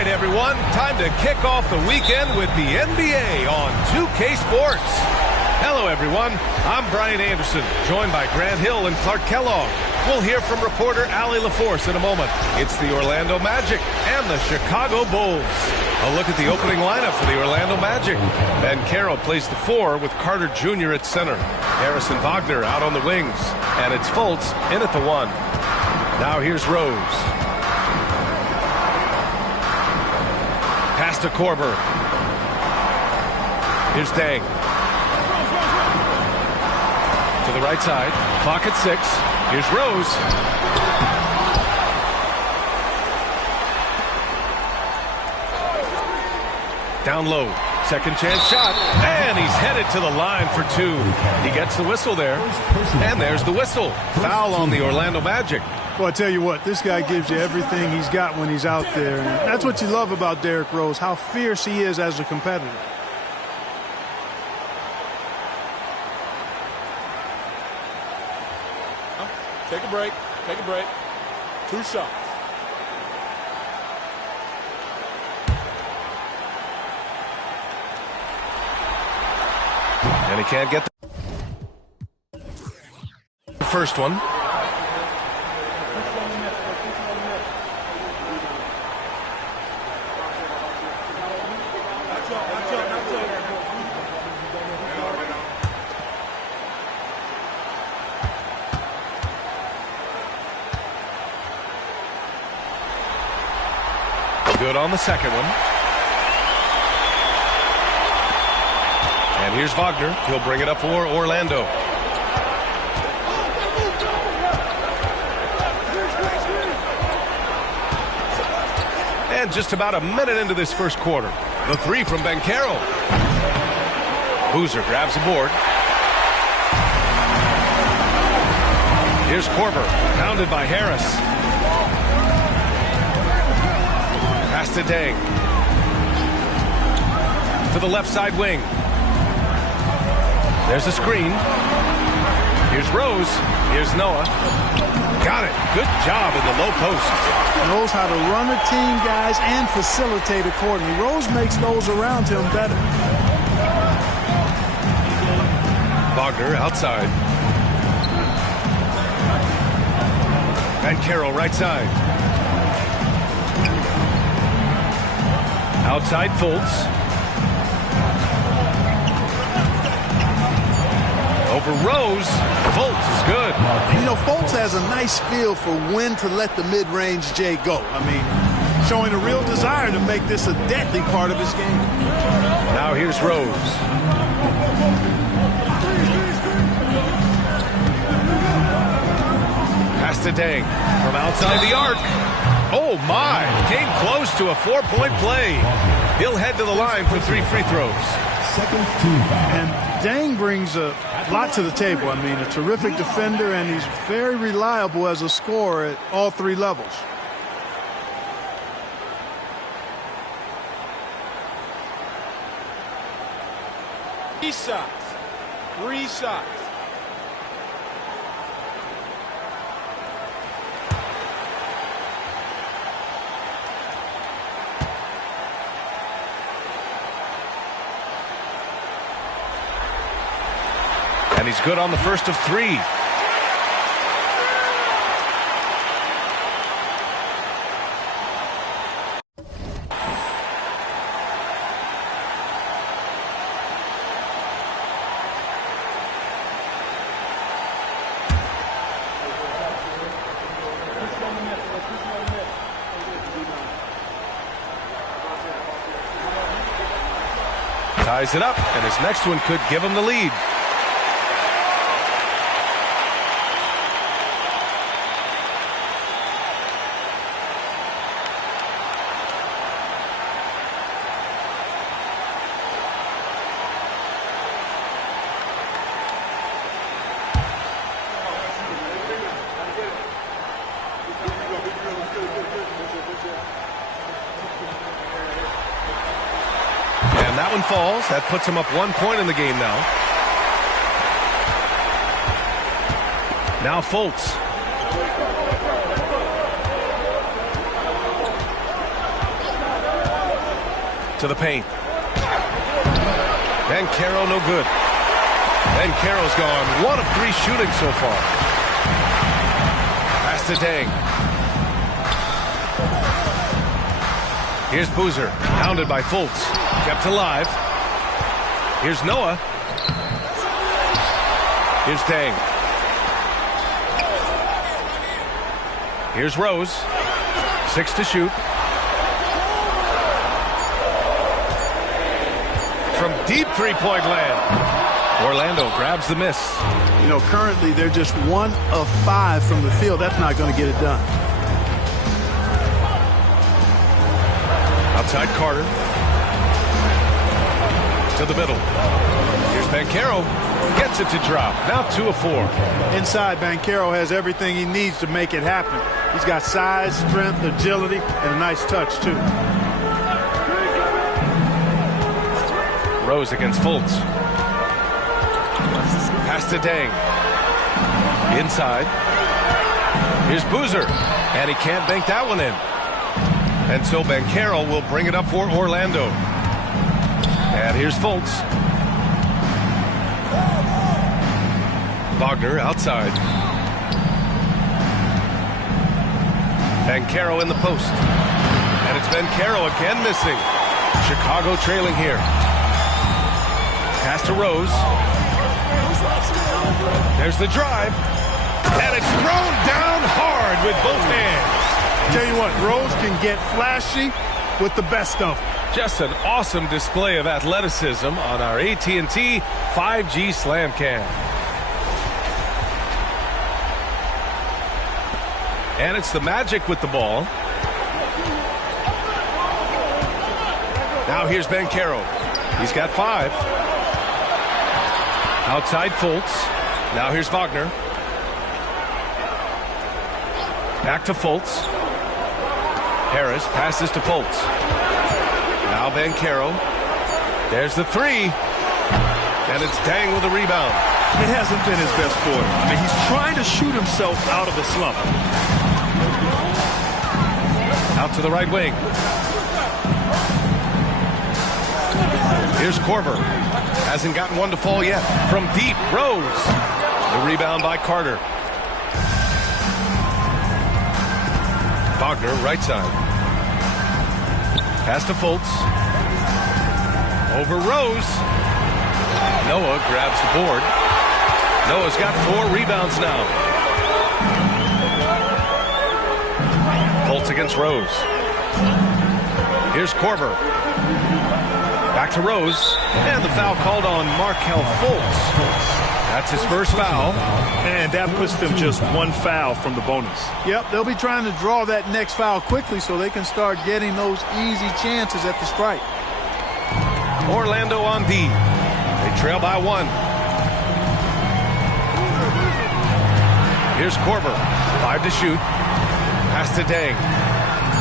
right, everyone. Time to kick off the weekend with the NBA on 2K Sports. Hello, everyone. I'm Brian Anderson, joined by Grant Hill and Clark Kellogg. We'll hear from reporter Allie LaForce in a moment. It's the Orlando Magic and the Chicago Bulls. A look at the opening lineup for the Orlando Magic. Ben Carroll plays the 4 with Carter Jr. at center. Harrison Wagner out on the wings. And it's Fultz in at the 1. Now here's Rose. Pass to Korver. Here's Dang. To the right side. Clock at 6. Here's Rose. Down low. Second chance shot. And he's headed to the line for 2. He gets the whistle there. And there's the whistle. Foul on the Orlando Magic. Well, I tell you what, this guy gives you everything he's got when he's out there. And that's what you love about Derrick Rose, how fierce he is as a competitor. Take a break. Take a break. 2 shots. And he can't get the first one. Good on the second one. And here's Wagner. He'll bring it up for Orlando. And just about a minute into this first quarter. The 3 from Ben Carroll. Boozer grabs the board. Here's Korver. Pounded by Harris. Pass to Dang. To the left side wing. There's a screen. Here's Rose. Here's Noah. Got it. Good job in the low post. Knows how to run a team, guys, and facilitate accordingly. Rose makes those around him better. Wagner outside. Ben Carroll right side. Outside Fultz. Over Rose. Fultz is good. You know, Fultz has a nice feel for when to let the mid-range J go. I mean, showing a real desire to make this a deadly part of his game. Now here's Rose. Pass to Dang from outside the arc. Oh, my. Came close to a 4-point play. He'll head to the line for 3 free throws. And Dang brings a lot to the table. I mean, a terrific defender, and he's very reliable as a scorer at all 3 levels. Three shots. 3 shots. And he's good on the first of 3. Ties it up, and his next one could give him the lead. And that one falls. That puts him up 1 point in the game now. Now Fultz. To the paint. Banchero no good. Banchero's gone 1 of 3 shooting so far. Pass to Dang. Here's Boozer, pounded by Fultz. Kept alive. Here's Noah. Here's Dang. Here's Rose. 6 to shoot. From deep three-point land. Orlando grabs the miss. You know, currently they're just 1 of 5 from the field. That's not going to get it done. Outside Carter. To the middle. Here's Banchero. Gets it to drop. Now 2 of 4. Inside, Banchero has everything he needs to make it happen. He's got size, strength, agility, and a nice touch, too. Rose against Fultz. Pass to Dang. Inside. Here's Boozer. And he can't bank that one in. And so Banchero will bring it up for Orlando. And here's Fultz. Wagner outside. Banchero in the post. And it's Banchero again missing. Chicago trailing here. Pass to Rose. There's the drive. And it's thrown down hard with both hands. Tell you what, Rose can get flashy with the best of them. Just an awesome display of athleticism on our AT&T 5G Slam Cam. And it's the Magic with the ball. Now here's Banchero. He's got 5. Outside Fultz. Now here's Wagner. Back to Fultz. Harris passes to Fultz. Now Banchero. There's the 3. And it's Dang with a rebound. It hasn't been his best quarter. I mean, he's trying to shoot himself out of a slump. Out to the right wing. Here's Korver. Hasn't gotten one to fall yet. From deep, Rose. The rebound by Carter. Wagner, right side. Pass to Fultz. Over Rose. Noah grabs the board. Noah's got 4 rebounds now. Fultz against Rose. Here's Korver. Back to Rose. And the foul called on Markelle Fultz. That's his first foul. And that puts them just 1 foul from the bonus. Yep, they'll be trying to draw that next foul quickly so they can start getting those easy chances at the strike. Orlando on D. They trail by 1. Here's Korver. 5 to shoot. Pass to Dang.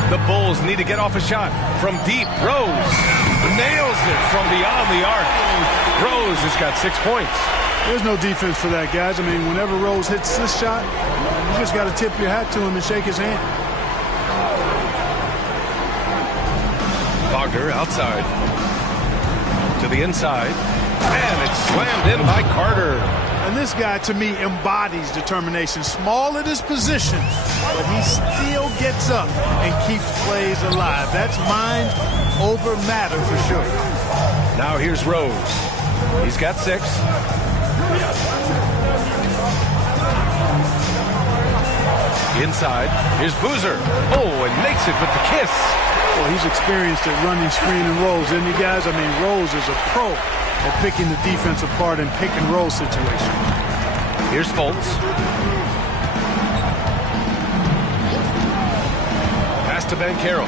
The Bulls need to get off a shot. From deep, Rose nails it from beyond the arc. Rose has got 6 points. There's no defense for that, guys. I mean, whenever Rose hits this shot, you just got to tip your hat to him and shake his hand. Wagner outside. To the inside. And it's slammed in by Carter. And this guy, to me, embodies determination. Small at his position, but he still gets up and keeps plays alive. That's mind over matter for sure. Now here's Rose. He's got 6. Inside. Here's Boozer. Oh, and makes it with the kiss. Well, he's experienced at running screen and rolls, isn't he, guys? I mean, Rose is a pro at picking the defense apart in pick and roll situation. Here's Fultz. Pass to Banchero.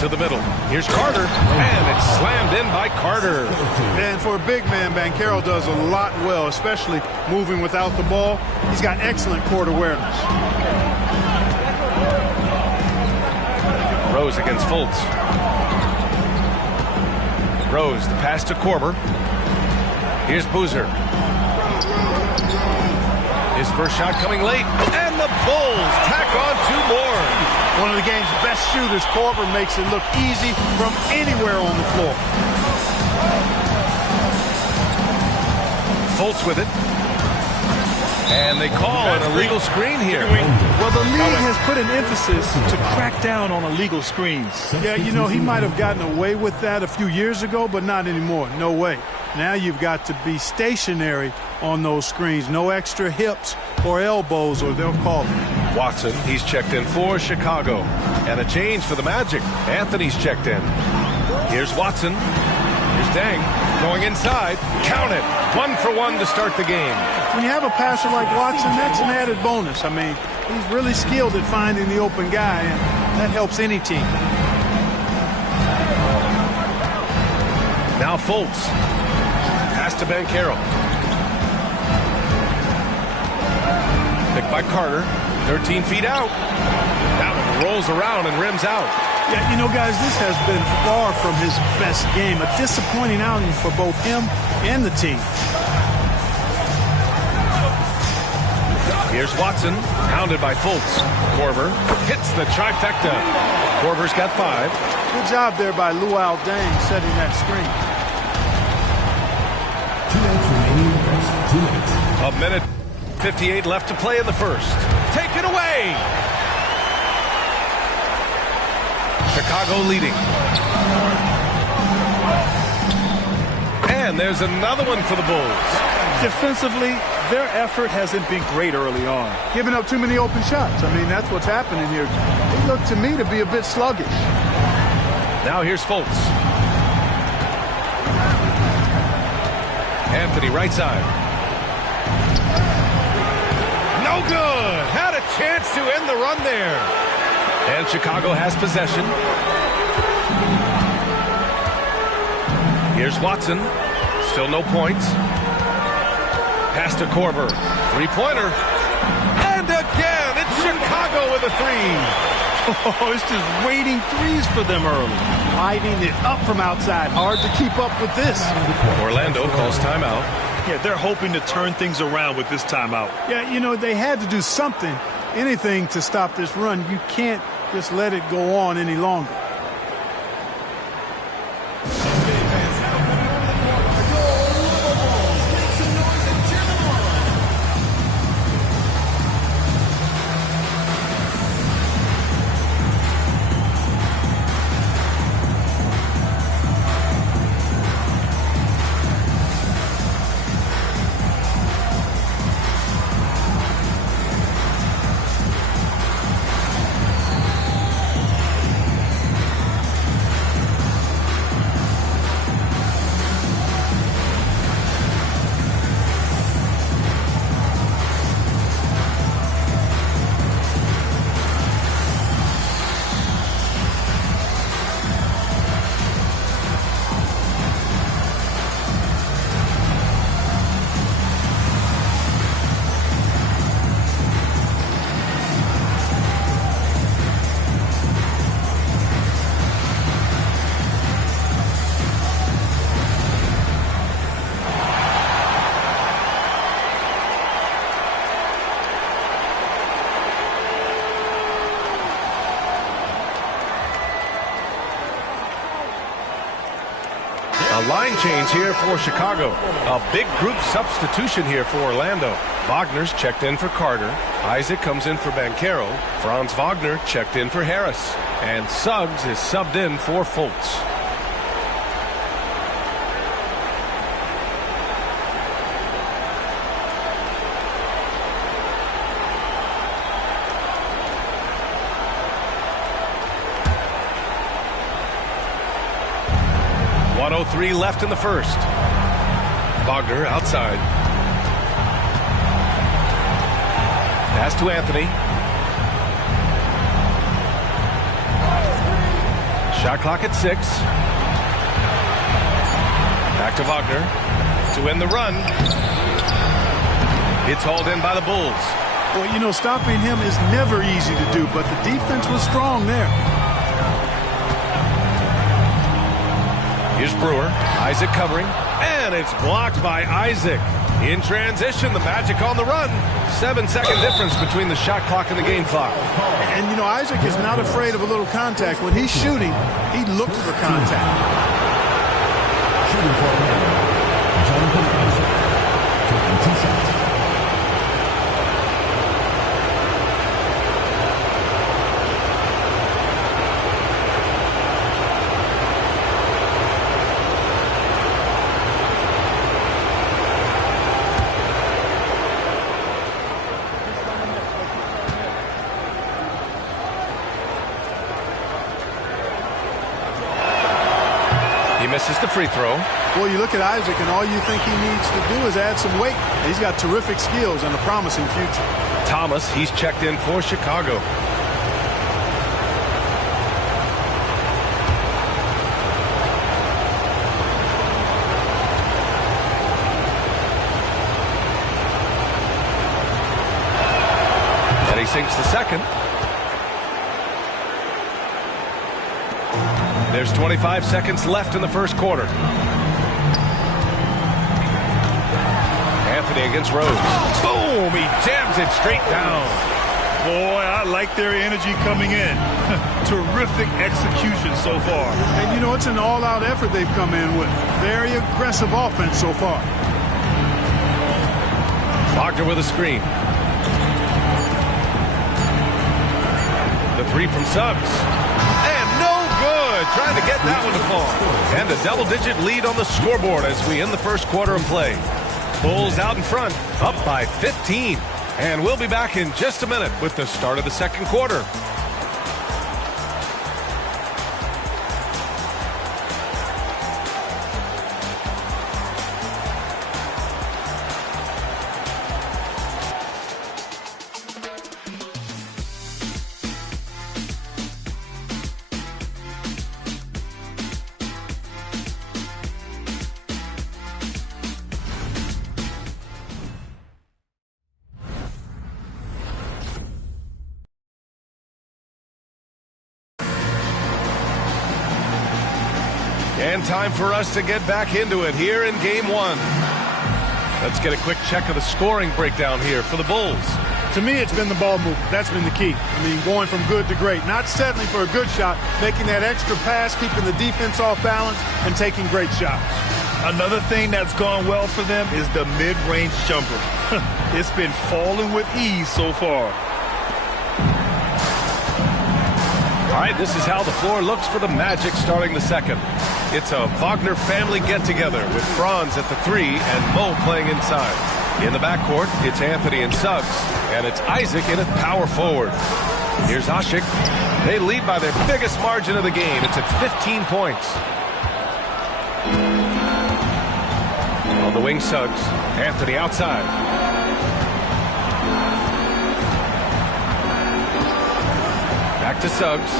To the middle. Here's Carter. And it's slammed in by Carter. And for a big man, Banchero does a lot well, especially moving without the ball. He's got excellent court awareness. Rose against Fultz. Rose, the pass to Korver. Here's Boozer. His first shot coming late. And the Bulls tack on 2 more. One of the game's best shooters, Korver, makes it look easy from anywhere on the floor. Fultz with it. And they call an illegal screen here. Well, the league has put an emphasis to crack down on illegal screens. Yeah, you know, he might have gotten away with that a few years ago, but not anymore. No way. Now you've got to be stationary on those screens. No extra hips or elbows, or they'll call it. Watson, he's checked in for Chicago. And a change for the Magic. Anthony's checked in. Here's Watson. Here's Deng going inside. Count it. 1 for 1 to start the game. When you have a passer like Watson, that's an added bonus. I mean, he's really skilled at finding the open guy, and that helps any team. Now Fultz. Pass to Banchero. Picked by Carter. 13 feet out. That one rolls around and rims out. Yeah, you know, guys, this has been far from his best game. A disappointing outing for both him and the team. Here's Watson, hounded by Fultz. Korver hits the trifecta. Korver's got 5. Good job there by Luol Deng setting that screen. 1:58 left to play in the first. Taken away! Chicago leading. And there's another one for the Bulls. Defensively, their effort hasn't been great early on. Giving up too many open shots. I mean, that's what's happening here. They look to me to be a bit sluggish. Now here's Fultz. Anthony right side. No good. Had a chance to end the run there. And Chicago has possession. Here's Watson. Still no points. Pass to Korver. 3-pointer. And again, it's Chicago with a 3. Oh, it's just waiting threes for them early. Lighting it up from outside. Hard to keep up with this. Orlando calls timeout. Yeah, they're hoping to turn things around with this timeout. Yeah, you know, they had to do something, anything to stop this run. You can't just let it go on any longer. A line change here for Chicago. A big group substitution here for Orlando. Wagner's checked in for Carter. Isaac comes in for Banchero. Franz Wagner checked in for Harris. And Suggs is subbed in for Fultz. .103 left in the first. Wagner outside. Pass to Anthony. Shot clock at 6. Back to Wagner to win the run. It's hauled in by the Bulls. Well, you know, stopping him is never easy to do, but the defense was strong there. Here's Brewer. Isaac covering. And it's blocked by Isaac. In transition, the Magic on the run. 7-second difference between the shot clock and the game clock. And, you know, Isaac is not afraid of a little contact. When he's shooting, he looks for contact. Shooting for Jonathan Isaac, taking 2 shots. Misses the free throw. Well, you look at Isaac, and all you think he needs to do is add some weight. He's got terrific skills and a promising future. Thomas, he's checked in for Chicago. And he sinks the second. There's 25 seconds left in the first quarter. Anthony against Rose. Boom! He jams it straight down. Boy, I like their energy coming in. Terrific execution so far. And, you know, it's an all-out effort they've come in with. Very aggressive offense so far. Wagner with a screen. The three from Suggs. Trying to get that one to fall. And a double-digit lead on the scoreboard as we end the first quarter of play. Bulls out in front, up by 15. And we'll be back in just a minute with the start of the second quarter. And time for us to get back into it here in game one. Let's get a quick check of the scoring breakdown here for the Bulls. To me, it's been the ball movement. That's been the key. I mean, going from good to great. Not settling for a good shot, making that extra pass, keeping the defense off balance, and taking great shots. Another thing that's gone well for them is the mid-range jumper. It's been falling with ease so far. All right, this is how the floor looks for the Magic starting the second. It's a Wagner family get-together with Franz at the 3 and Mo playing inside. In the backcourt, it's Anthony and Suggs, and it's Isaac in at power forward. Here's Ashik. They lead by their biggest margin of the game. It's at 15 points. On the wing, Suggs. Anthony outside. Back to Suggs.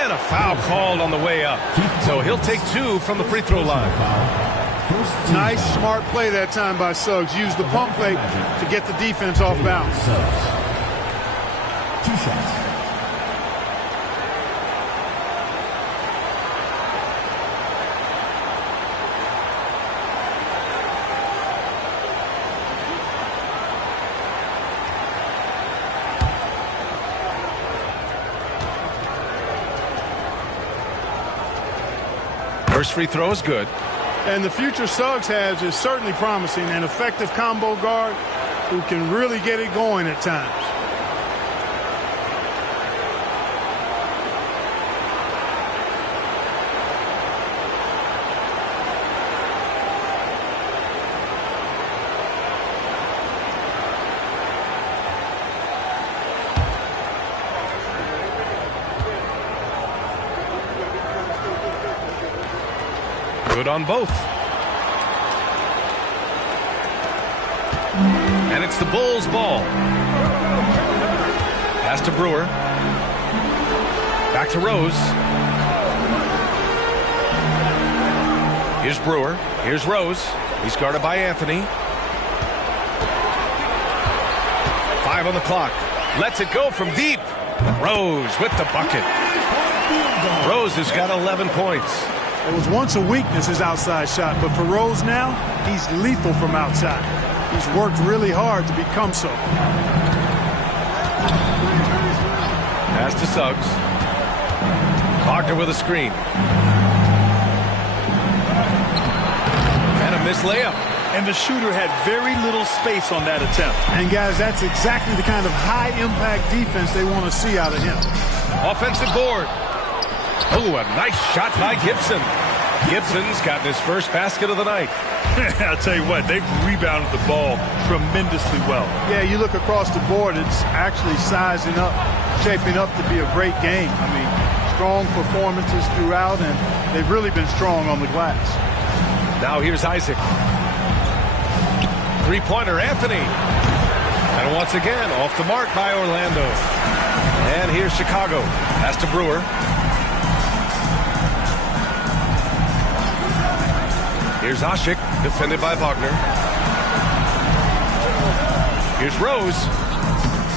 And a foul called on the way up. So he'll take 2 from the free throw line. Nice, smart play that time by Suggs. Used the pump fake to get the defense off balance. 2 shots. First free throw is good. And the future Suggs has is certainly promising. An effective combo guard who can really get it going at times. Good on both. And it's the Bulls' ball. Pass to Brewer. Back to Rose. Here's Brewer. Here's Rose. He's guarded by Anthony. 5 on the clock. Lets it go from deep. Rose with the bucket. Rose has got 11 points. It was once a weakness, his outside shot, but for Rose now, he's lethal from outside. He's worked really hard to become so. Pass to Suggs. Wagner with a screen. And a missed layup. And the shooter had very little space on that attempt. And guys, that's exactly the kind of high-impact defense they want to see out of him. Offensive board. Oh, a nice shot by Gibson. Gibson's gotten his first basket of the night. I'll tell you what, they've rebounded the ball tremendously well. Yeah, you look across the board, it's actually sizing up, shaping up to be a great game. I mean, strong performances throughout, and they've really been strong on the glass. Now here's Isaac. Three-pointer, Anthony. And once again, off the mark by Orlando. And here's Chicago. Pass to Brewer. Here's Asik, defended by Wagner. Here's Rose.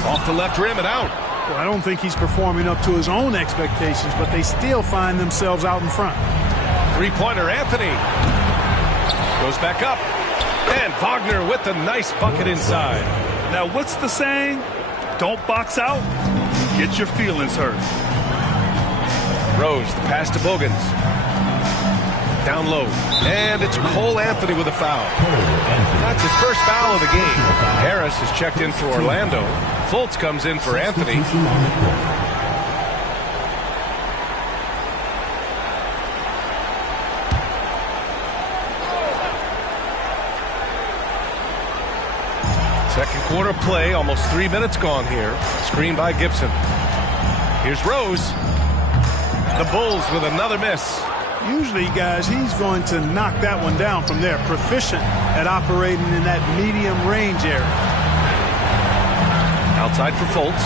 Off the left rim and out. Well, I don't think he's performing up to his own expectations, but they still find themselves out in front. Three-pointer, Anthony. Goes back up. And Wagner with the nice bucket inside. Now, what's the saying? Don't box out. Get your feelings hurt. Rose, the pass to Bogans. Down low. And it's Cole Anthony with a foul. That's his first foul of the game. Harris has checked in for Orlando. Fultz comes in for Anthony. Second quarter play, almost 3 minutes gone here. Screen by Gibson. Here's Rose. The Bulls with another miss. Usually, guys, he's going to knock that one down from there. Proficient at operating in that medium range area. Outside for Fultz.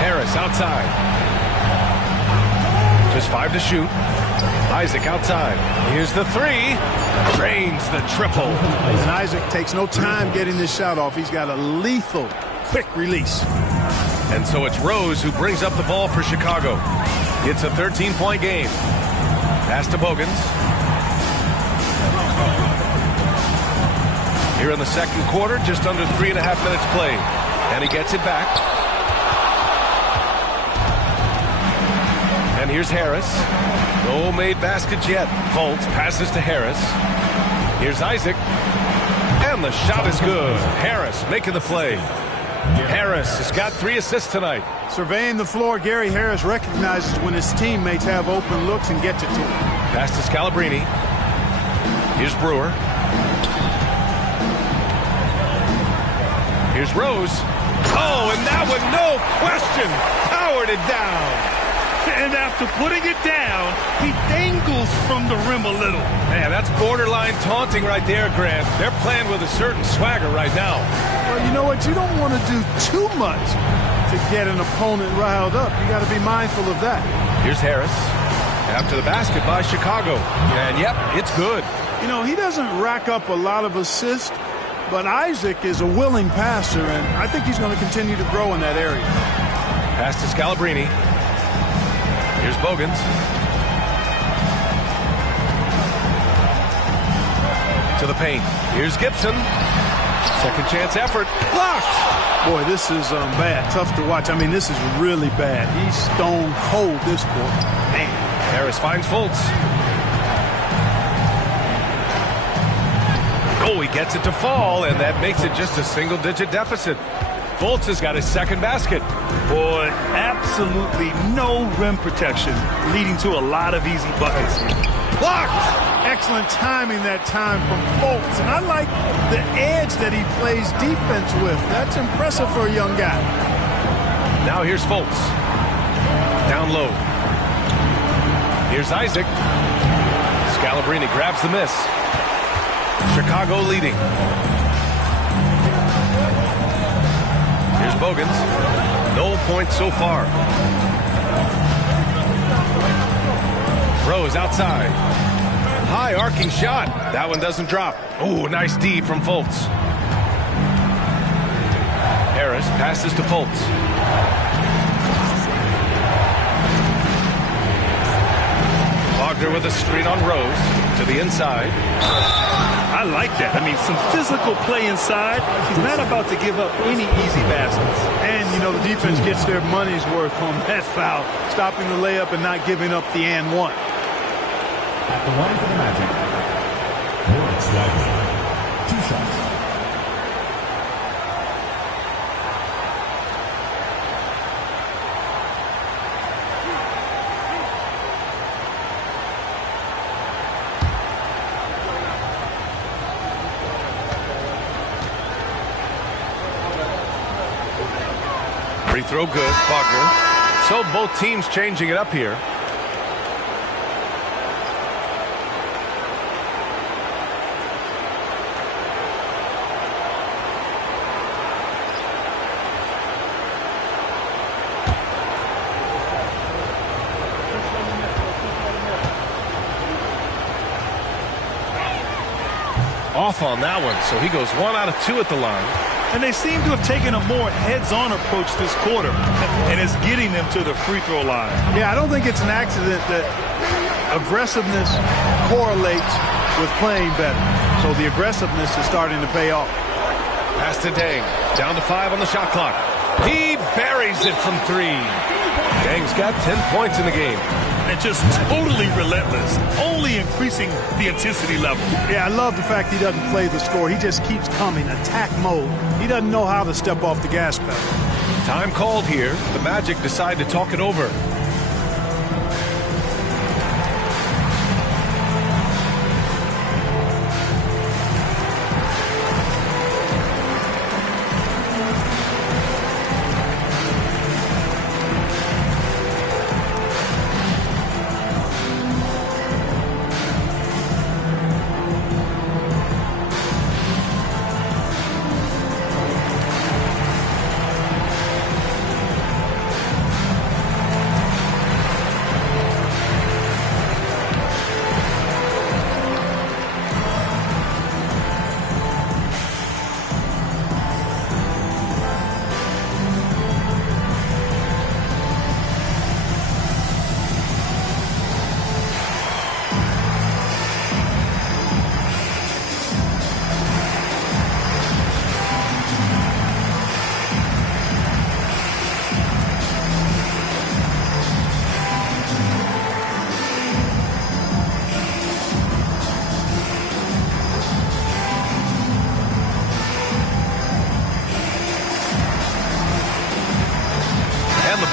Harris outside. Just 5 to shoot. Isaac outside. Here's the three. Drains the triple. And Isaac takes no time getting this shot off. He's got a lethal, quick release. And so it's Rose who brings up the ball for Chicago. It's a 13-point game. Pass to Bogans. Here in the second quarter, just under 3.5 minutes played. And he gets it back. And here's Harris. No made baskets yet. Fultz passes to Harris. Here's Isaac. And the shot is good. Harris making the play. Harris has got 3 assists tonight. Surveying the floor, Gary Harris recognizes when his teammates have open looks and gets it to him. Pass to Scalabrine. Here's Brewer. Here's Rose. Oh, and that one, no question, powered it down. And after putting it down, he dangles from the rim a little. Man, that's borderline taunting right there, Grant. They're playing with a certain swagger right now. Well, you know what? You don't want to do too much to get an opponent riled up. You got to be mindful of that. Here's Harris. After the basket by Chicago. And, yep, it's good. You know, he doesn't rack up a lot of assists, but Isaac is a willing passer, and I think he's going to continue to grow in that area. Pass to Scalabrine. Here's Bogans. To the paint. Here's Gibson. Second chance effort. Blocked. Boy, this is bad. Tough to watch. I mean, this is really bad. He's stone cold this quarter. Man. Harris finds Fultz. Oh, he gets it to fall, and that makes it just a single-digit deficit. Fultz has got his second basket. Boy, absolutely no rim protection, leading to a lot of easy buckets here. Blocked! Excellent timing that time from Fultz. And I like the edge that he plays defense with. That's impressive for a young guy. Now here's Fultz. Down low. Here's Isaac. Scalabrine grabs the miss. Chicago leading. Here's Bogans. No points so far. Rose outside. High arcing shot. That one doesn't drop. Oh, nice D from Fultz. Harris passes to Fultz. Wagner with a screen on Rose to the inside. I like that. I mean, some physical play inside. He's not about to give up any easy baskets. And, you know, the defense gets their money's worth on that foul, stopping the layup and not giving up the and one. At the line for the Magic, Moritz Wagner. 2 shots. Free throw good, Wagner. So both teams changing it up here. Off on that one, so he goes 1 out of 2 at the line. And they seem to have taken a more heads-on approach this quarter, and it's getting them to the free throw line. Yeah, I don't think it's an accident that aggressiveness correlates with playing better. So the aggressiveness is starting to pay off. Pass to Dang. Down to 5 on the shot clock. He buries it from 3. Dang's got 10 points in the game. And just totally relentless, only increasing the intensity level. Yeah, I love the fact he doesn't play the score. He just keeps coming, attack mode. He doesn't know how to step off the gas pedal. Time called here. The Magic decide to talk it over.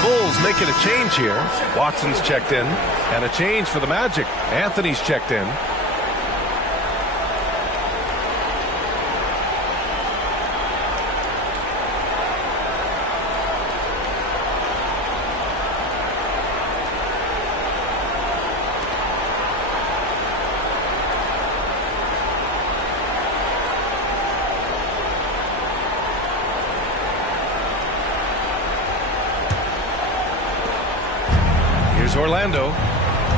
Bulls making a change here. Watson's checked in. And a change for the Magic. Anthony's checked in. Here's Orlando.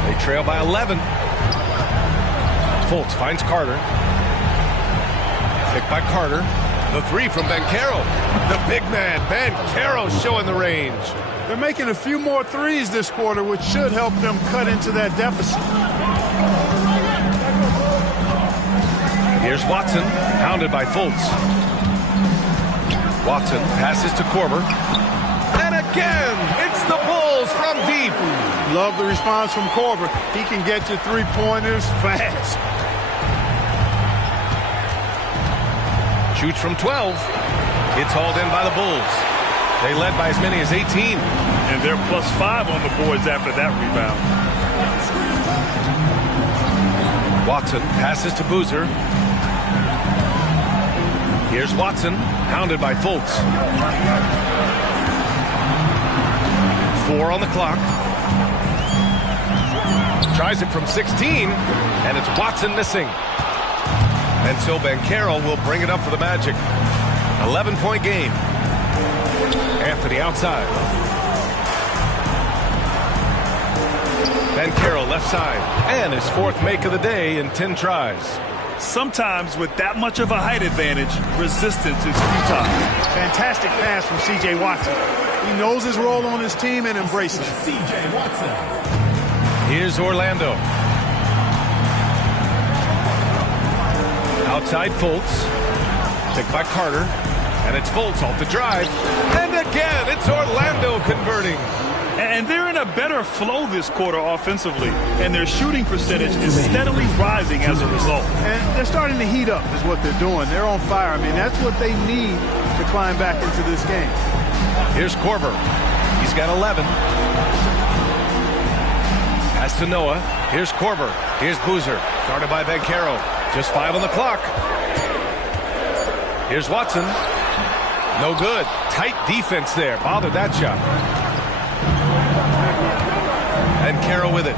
They trail by 11. Fultz finds Carter. Picked by Carter. The 3 from Banchero. The big man, Banchero, showing the range. They're making a few more threes this quarter, which should help them cut into that deficit. Here's Watson, pounded by Fultz. Watson passes to Korver. And again, it's the Bulls from deep. Love the response from Korver. He can get you three-pointers fast. Shoots from 12. It's hauled in by the Bulls. They led by as many as 18. And they're +5 on the boards after that rebound. Watson passes to Boozer. Here's Watson, pounded by Fultz. 4 on the clock. Tries it from 16, and it's Watson missing. And so Banchero will bring it up for the Magic. 11-point game. Anthony outside. Banchero left side, and his 4th make of the day in 10 tries. Sometimes with that much of a height advantage, resistance is futile. Fantastic pass from C.J. Watson. He knows his role on his team and embraces it. C.J. Watson. Here's Orlando. Outside Fultz. Picked by Carter. And it's Fultz off the drive. And again, it's Orlando converting. And they're in a better flow this quarter offensively. And their shooting percentage is steadily rising as a result. And they're starting to heat up is what they're doing. They're on fire. I mean, that's what they need to climb back into this game. Here's Korver. He's got 11. Pass to Noah. Here's Korver. Here's Boozer. Guarded by Banchero. Just 5 on the clock. Here's Watson. No good. Tight defense there. Bothered that shot. And Carroll with it.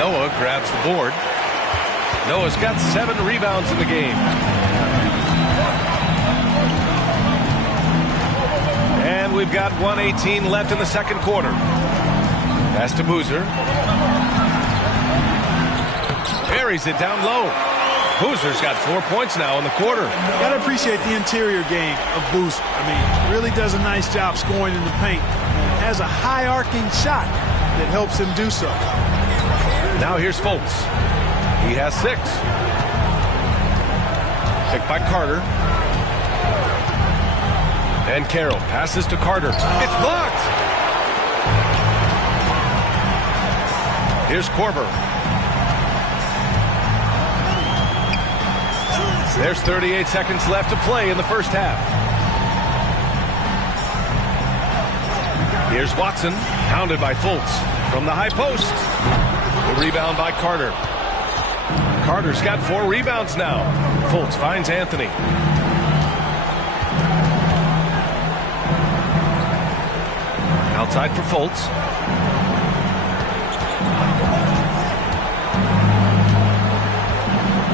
Noah grabs the board. Noah's got 7 rebounds in the game. And we've got 1:18 left in the second quarter. Pass to Boozer. Buries it down low. Boozer's got 4 points now in the quarter. Got to appreciate the interior game of Boozer. I mean, really does a nice job scoring in the paint. And has a high-arcing shot that helps him do so. Now here's Fultz. He has 6. Picked by Carter. And Carroll passes to Carter. It's blocked. Here's Korver. There's 38 seconds left to play in the first half. Here's Watson, pounded by Fultz from the high post. The rebound by Carter. Carter's got 4 rebounds now. Fultz finds Anthony. Outside for Fultz.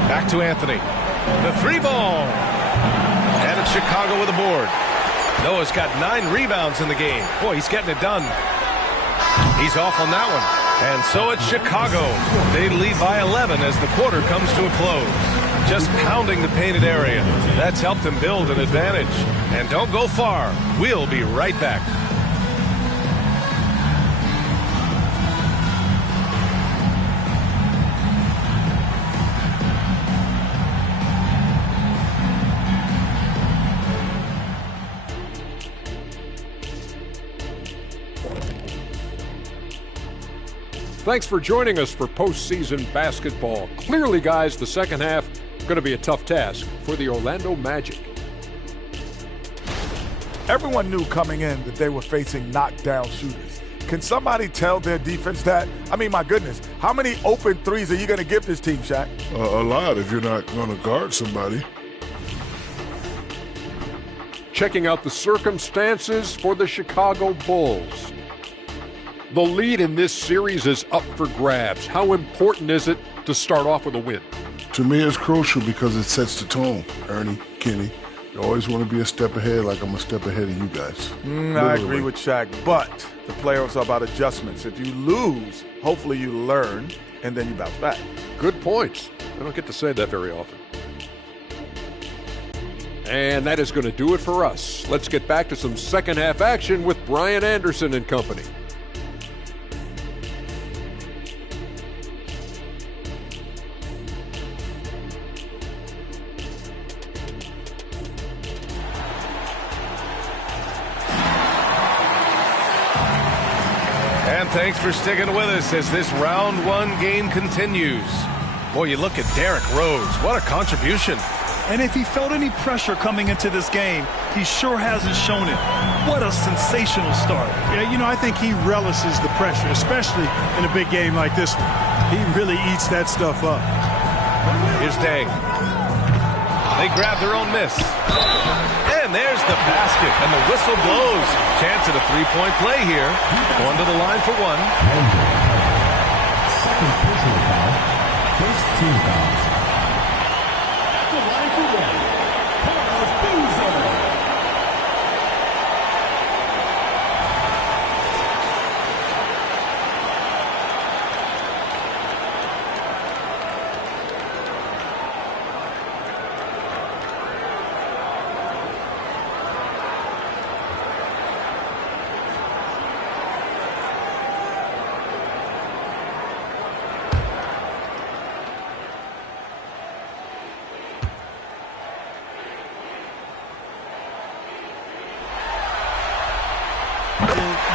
Back to Anthony. The 3 ball. And it's Chicago with a board. Noah's got 9 rebounds in the game. Boy, he's getting it done. He's off on that one. And so it's Chicago. They lead by 11 as the quarter comes to a close. Just pounding the painted area. That's helped them build an advantage. And don't go far. We'll be right back. Thanks for joining us for postseason basketball. Clearly, guys, the second half going to be a tough task for the Orlando Magic. Everyone knew coming in that they were facing knockdown shooters. Can somebody tell their defense that? I mean, my goodness, how many open threes are you going to give this team, Shaq? A lot if you're not going to guard somebody. Checking out the circumstances for the Chicago Bulls. The lead in this series is up for grabs. How important is it to start off with a win? To me, it's crucial because it sets the tone. Ernie, Kenny, you always want to be a step ahead like I'm a step ahead of you guys. I agree with Shaq, but the playoffs are about adjustments. If you lose, hopefully you learn, and then you bounce back. Good points. I don't get to say that very often. And that is going to do it for us. Let's get back to some second half action with Brian Anderson and company. And thanks for sticking with us as this round 1 game continues. Boy, you look at Derrick Rose. What a contribution. And if he felt any pressure coming into this game, he sure hasn't shown it. What a sensational start. Yeah, you know, I think he relishes the pressure, especially in a big game like this one. He really eats that stuff up. Here's Dang. They grab their own miss. And there's the basket, and the whistle blows. Chance at a 3-point play here. Going to the line for 1. Second personal foul. First team fouls. At the line for 1. Carlos Boozer.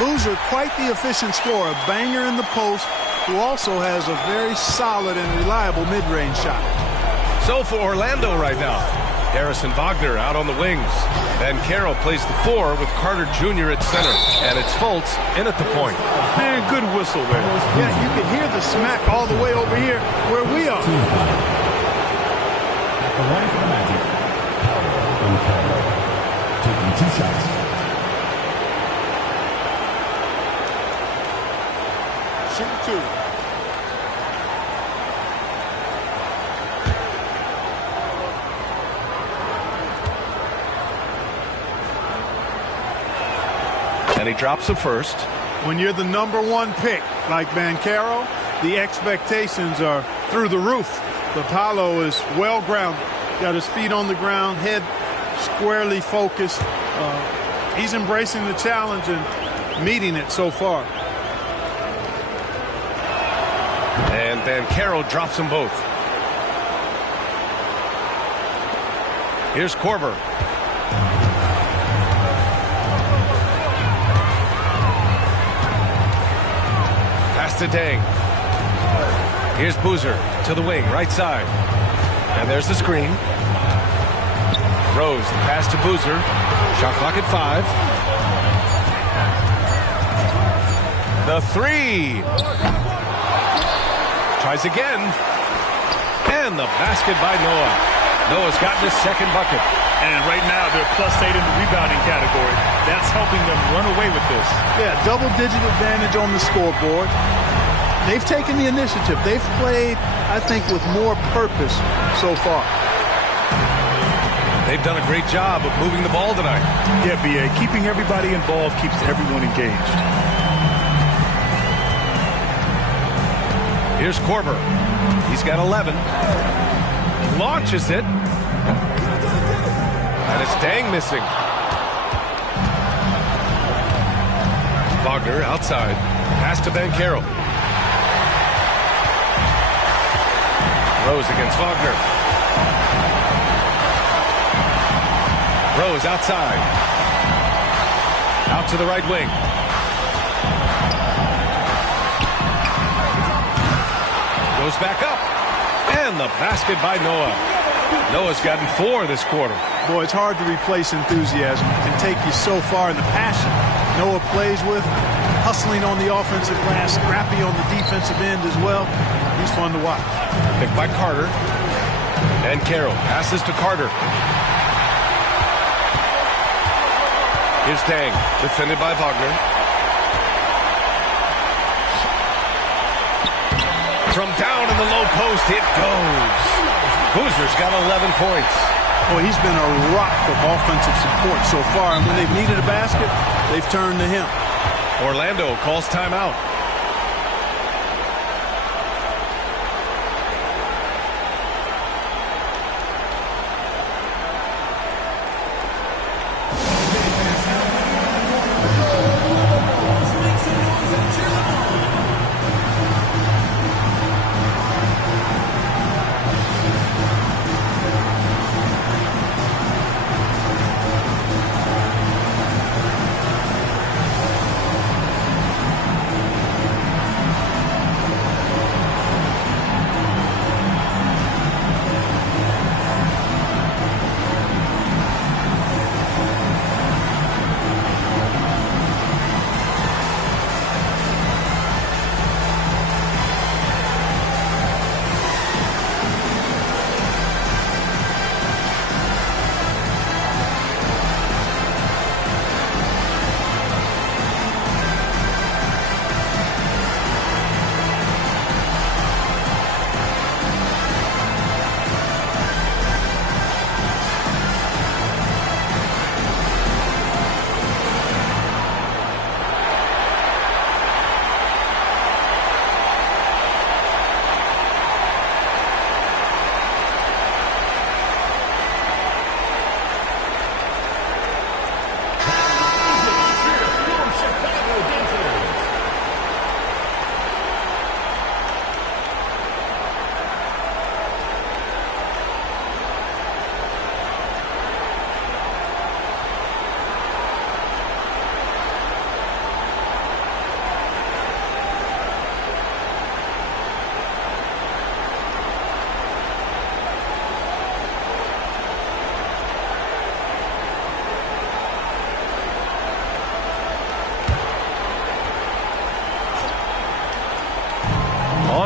Boozer, quite the efficient scorer, a banger in the post, who also has a very solid and reliable mid-range shot. So for Orlando right now, Harrison Wagner out on the wings. Van Carroll plays the 4 with Carter Jr. at center. And it's Fultz in at the point. Man, good whistle there. Yeah, you can hear the smack all the way over here where we are. At the line for the Magic, taking 2 shots. Shoot 2. And he drops the first. When you're the #1 pick, like Banchero, the expectations are through the roof. But Paolo is well grounded. Got his feet on the ground, head squarely focused. He's embracing the challenge and meeting it so far. And Banchero drops them both. Here's Korver. Pass to Dang. Here's Boozer to the wing, right side. And there's the screen. Rose, the pass to Boozer. Shot clock at 5. The 3. Tries again. And the basket by Noah. Noah's gotten his second bucket. And right now they're +8 in the rebounding category. That's helping them run away with this. Yeah, double-digit advantage on the scoreboard. They've taken the initiative. They've played, I think, with more purpose so far. They've done a great job of moving the ball tonight. Yeah, B.A. Keeping everybody involved keeps everyone engaged. Here's Korver. He's got 11. Launches it. And it's Dang missing. Wagner outside. Pass to Banchero. Rose against Wagner. Rose outside. Out to the right wing. Goes back up. And the basket by Noah. Noah's gotten 4 this quarter. Boy, it's hard to replace enthusiasm. It can take you so far, in the passion Noah plays with, hustling on the offensive glass, scrappy on the defensive end as well. He's fun to watch. Picked by Carter. And Carroll passes to Carter. Here's Dang, defended by Wagner. From down in the low post, it goes. Boozer's got 11 points. Boy, he's been a rock of offensive support so far, and when they've needed a basket, they've turned to him. Orlando calls timeout.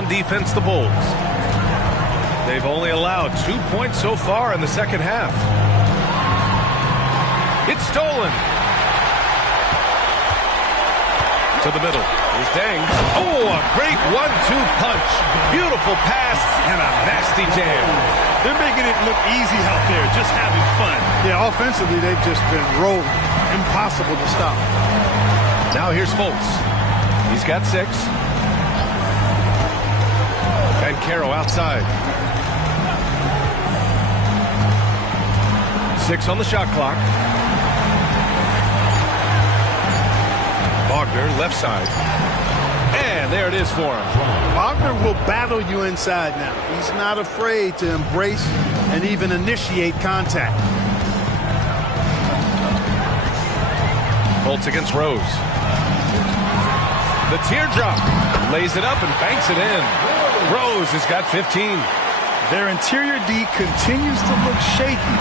on defense, the Bulls. They've only allowed 2 points so far in the second half. It's stolen. To the middle. Here's Dang. Oh, a great 1-2 punch. Beautiful pass and a nasty jam. They're making it look easy out there, just having fun. Yeah, offensively, they've just been rolling. Impossible to stop. Now here's Fultz. He's got 6. And Caro outside. 6 on the shot clock. Wagner, left side. And there it is for him. Wagner will battle you inside now. He's not afraid to embrace and even initiate contact. Fultz against Rose. The teardrop. Lays it up and banks it in. Rose has got 15. Their interior D continues to look shaky.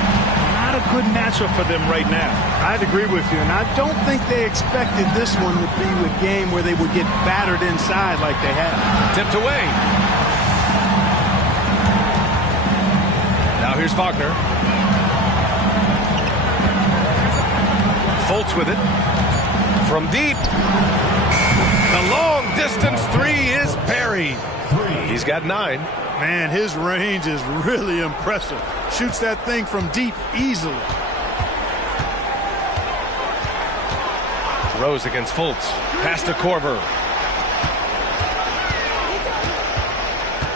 Not a good matchup for them right now. I'd agree with you, and I don't think they expected this one to be a game where they would get battered inside like they have. Tipped away. Now here's Wagner. Fultz with it. From deep. The long distance 3 is buried. He's got 9. Man, his range is really impressive. Shoots that thing from deep easily. Rose against Fultz. Pass to Korver.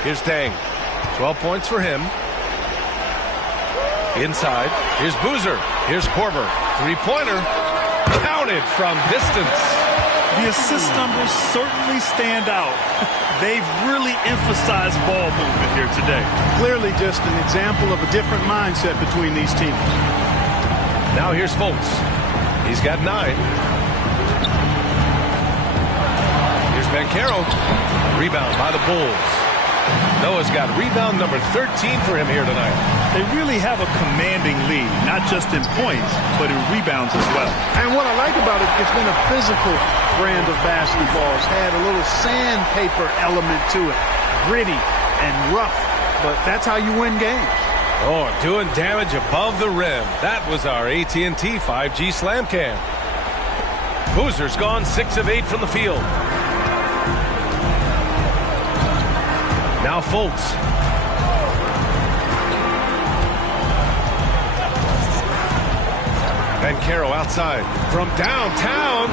Here's Dang. 12 points for him. Inside. Here's Boozer. Here's Korver. 3-pointer. Counted from distance. The assist numbers certainly stand out. They've really emphasized ball movement here today. Clearly just an example of a different mindset between these teams. Now here's Fultz. He's got 9. Here's Bancaro. Rebound by the Bulls. Noah's got rebound number 13 for him here tonight. They really have a commanding lead, not just in points, but in rebounds as well. And what I like about it, it's been a physical brand of basketball. It's had a little sandpaper element to it. Gritty and rough, but that's how you win games. Oh, doing damage above the rim. That was our AT&T 5G Slam Cam. Boozer's gone 6 of 8 from the field. Now Fultz. Bancaro outside. From downtown.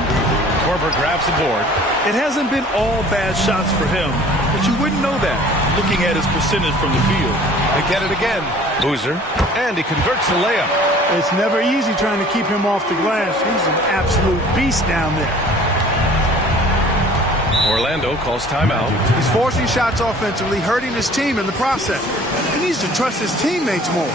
Korver grabs the board. It hasn't been all bad shots for him, but you wouldn't know that looking at his percentage from the field. They get it again. Boozer. And he converts the layup. It's never easy trying to keep him off the glass. He's an absolute beast down there. Orlando calls timeout. He's forcing shots offensively, hurting his team in the process. He needs to trust his teammates more.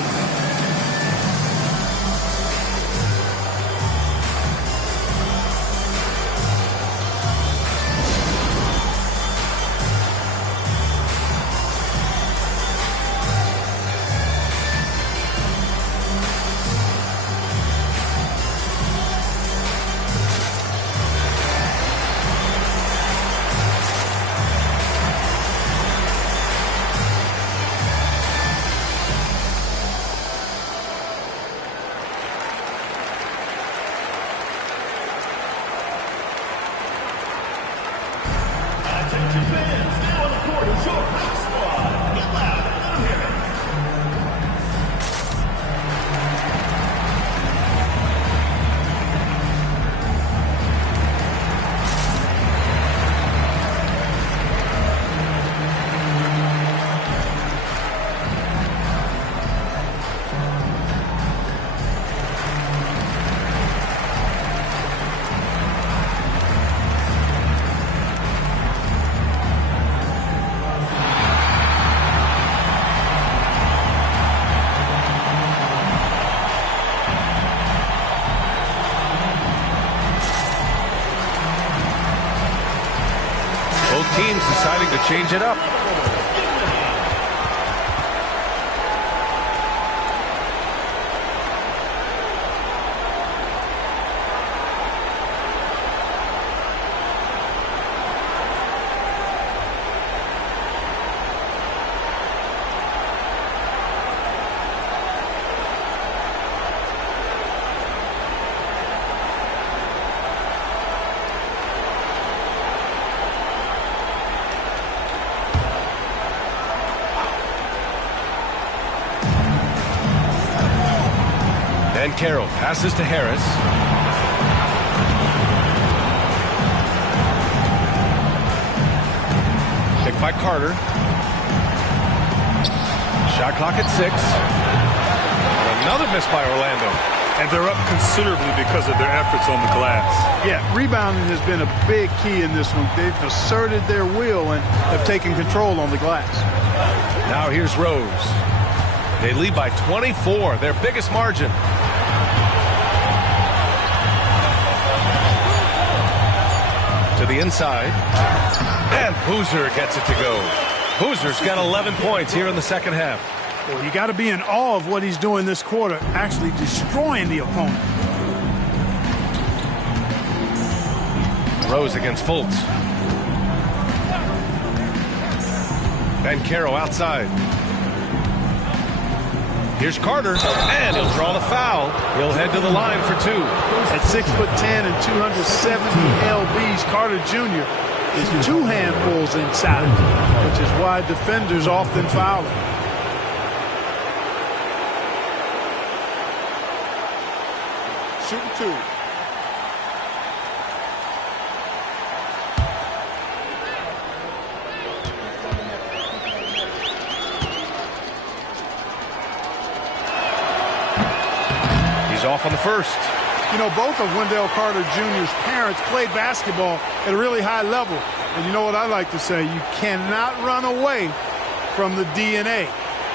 Teams deciding to change it up. Banchero passes to Harris. Picked by Carter. Shot clock at 6. Another miss by Orlando. And they're up considerably because of their efforts on the glass. Yeah, rebounding has been a big key in this one. They've asserted their will and have taken control on the glass. Now here's Rose. They lead by 24, their biggest margin. To the inside. And Boozer gets it to go. Boozer's got 11 points here in the second half. Well, you got to be in awe of what he's doing this quarter, actually destroying the opponent. Rose against Fultz. Banchero outside. Here's Carter, and he'll draw the foul. He'll head to the line for 2. At 6'10" and 270 lbs, Carter Jr. is 2 handfuls inside, which is why defenders often foul him. Shooting 2. He's off on the first. You know, both of Wendell Carter Jr.'s parents played basketball at a really high level. And you know what I like to say? You cannot run away from the DNA.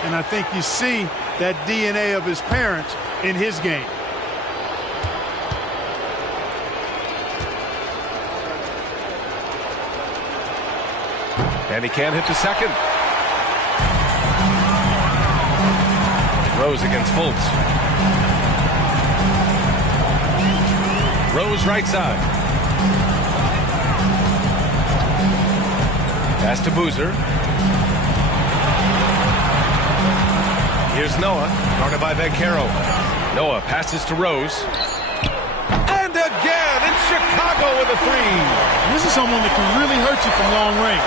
And I think you see that DNA of his parents in his game. And he can't hit the second. Rose against Fultz. Rose right side. Pass to Boozer. Here's Noah, guarded by Banchero. Noah passes to Rose. And again, it's Chicago with a 3. This is someone that can really hurt you from long range.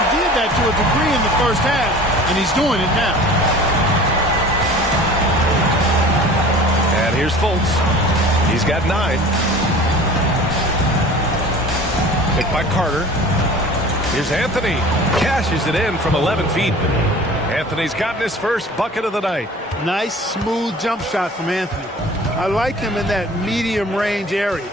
He did that to a degree in the first half, and he's doing it now. And here's Fultz. He's got 9. Picked by Carter. Here's Anthony. Cashes it in from 11 feet. Anthony's gotten his first bucket of the night. Nice, smooth jump shot from Anthony. I like him in that medium range area.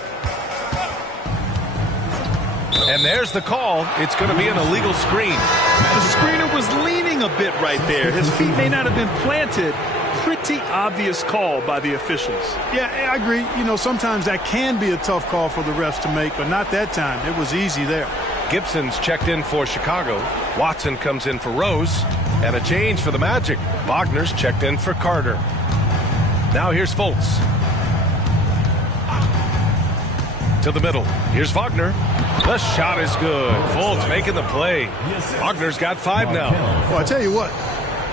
And there's the call. It's going to be an illegal screen. The screener was leaning a bit right there. His feet may not have been planted. Pretty obvious call by the officials. Yeah, I agree. You know, sometimes that can be a tough call for the refs to make, but not that time. It was easy there. Gibson's checked in for Chicago. Watson comes in for Rose. And a change for the Magic. Wagner's checked in for Carter. Now here's Fultz. To the middle. Here's Wagner. The shot is good. Fultz making the play. Wagner's got 5 now. Well, I tell you what,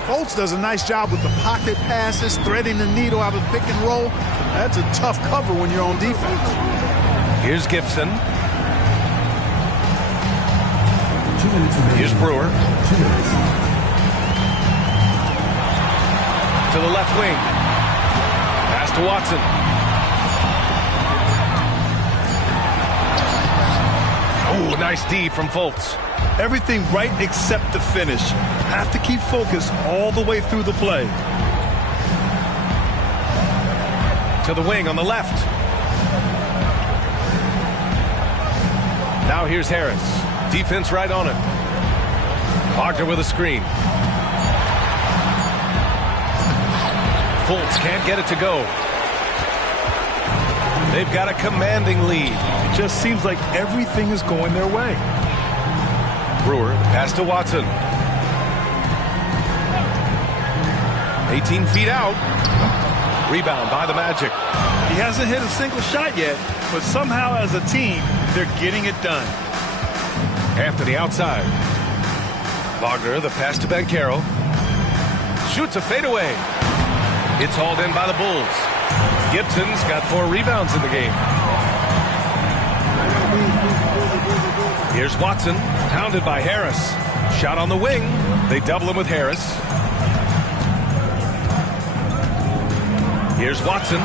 Fultz does a nice job with the pocket passes, threading the needle out of pick and roll. That's a tough cover when you're on defense. Here's Gibson. Here's Brewer. To the left wing. Pass to Watson. Oh, nice D from Fultz. Everything right except the finish. Have to keep focused all the way through the play. To the wing on the left. Now here's Harris. Defense right on him. Wagner with a screen. Fultz can't get it to go. They've got a commanding lead. It just seems like everything is going their way. Brewer, the pass to Watson. 18 feet out. Rebound by the Magic. He hasn't hit a single shot yet, but somehow as a team, they're getting it done. Anthony outside. Wagner, the pass to Banchero. Shoots a fadeaway. It's hauled in by the Bulls. Gibson's got 4 rebounds in the game. Here's Watson, pounded by Harris. Shot on the wing. They double him with Harris. Here's Watson.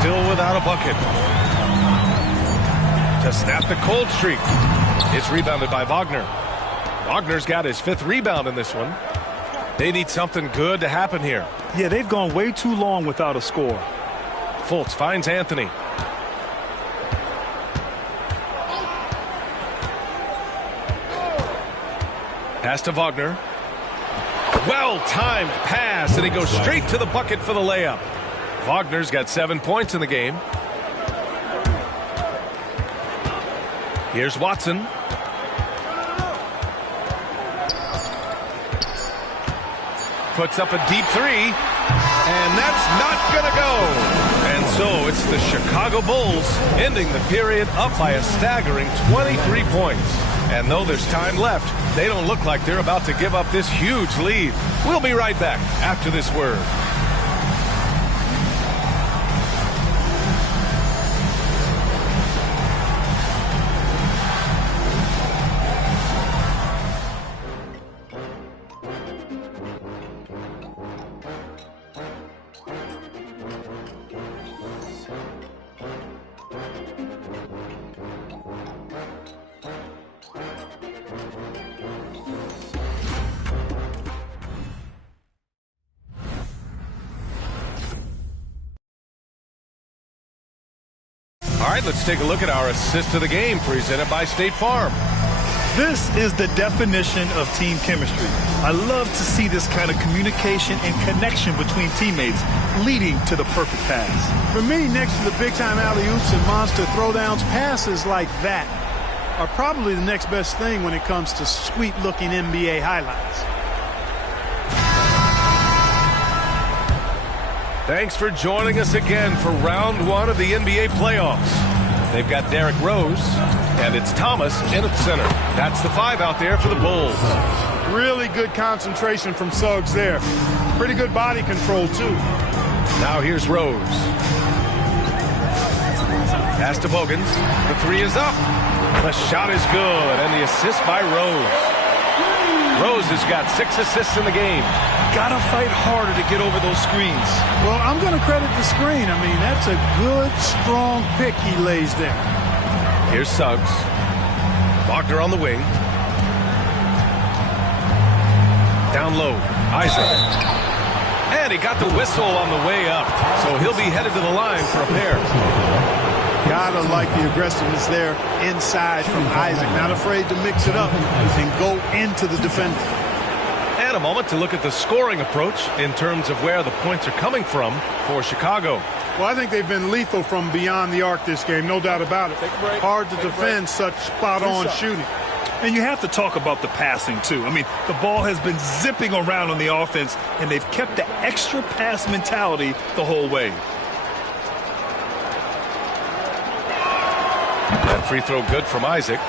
still without a bucket. To snap the cold streak. It's rebounded by Wagner. Wagner's got his 5th rebound in this one. They need something good to happen here. Yeah, they've gone way too long without a score. Fultz finds Anthony. Pass to Wagner. Well-timed pass, and he goes straight to the bucket for the layup. Wagner's got 7 points in the game. Here's Watson. Puts up a deep 3, and that's not going to go. And so it's the Chicago Bulls ending the period up by a staggering 23 points. And though there's time left, they don't look like they're about to give up this huge lead. We'll be right back after this word. All right, let's take a look at our assist of the game presented by State Farm. This is the definition of team chemistry. I love to see this kind of communication and connection between teammates leading to the perfect pass. For me, next to the big-time alley-oops and monster throwdowns, passes like that are probably the next best thing when it comes to sweet-looking NBA highlights. Thanks for joining us again for round 1 of the NBA playoffs. They've got Derrick Rose, and it's Thomas in at center. That's the 5 out there for the Bulls. Really good concentration from Suggs there. Pretty good body control, too. Now here's Rose. Pass to Bogans. The 3 is up. The shot is good, and the assist by Rose. Rose has got 6 assists in the game. Gotta fight harder to get over those screens. Well, I'm going to credit the screen. I mean, that's a good, strong pick he lays there. Here's Suggs. Wagner on the wing. Down low. Isaac. And he got the whistle on the way up. So he'll be headed to the line for a pair. Gotta like the aggressiveness there inside from Isaac. Not afraid to mix it up and go into the defender. And a moment to look at the scoring approach in terms of where the points are coming from for Chicago. Well, I think they've been lethal from beyond the arc this game, no doubt about it. Hard to defend such spot-on shooting. And you have to talk about the passing, too. I mean, the ball has been zipping around on the offense, and they've kept the extra pass mentality the whole way. That free throw good from Isaac.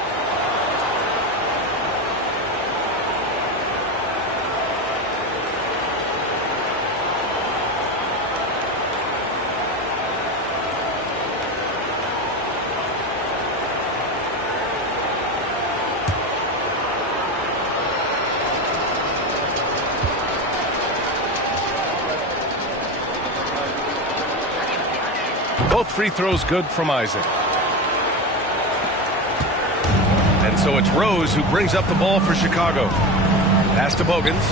Both free throws good from Isaac. And so it's Rose who brings up the ball for Chicago. Pass to Bogans.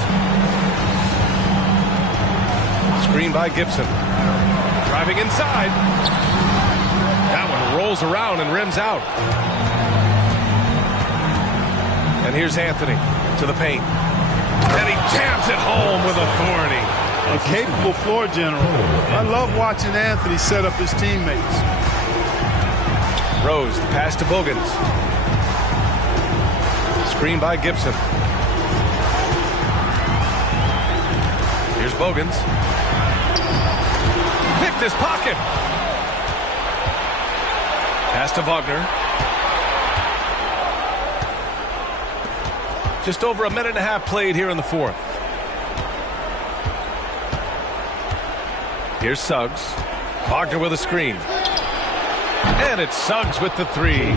Screen by Gibson. Driving inside. That one rolls around and rims out. And here's Anthony to the paint. And he jams it home with authority. A capable floor general. I love watching Anthony set up his teammates. Rose, the pass to Bogans. Screen by Gibson. Here's Bogans. Picked his pocket. Pass to Wagner. Just over a minute and a half played here in the fourth. Here's Suggs. Wagner with a screen. And it's Suggs with the three.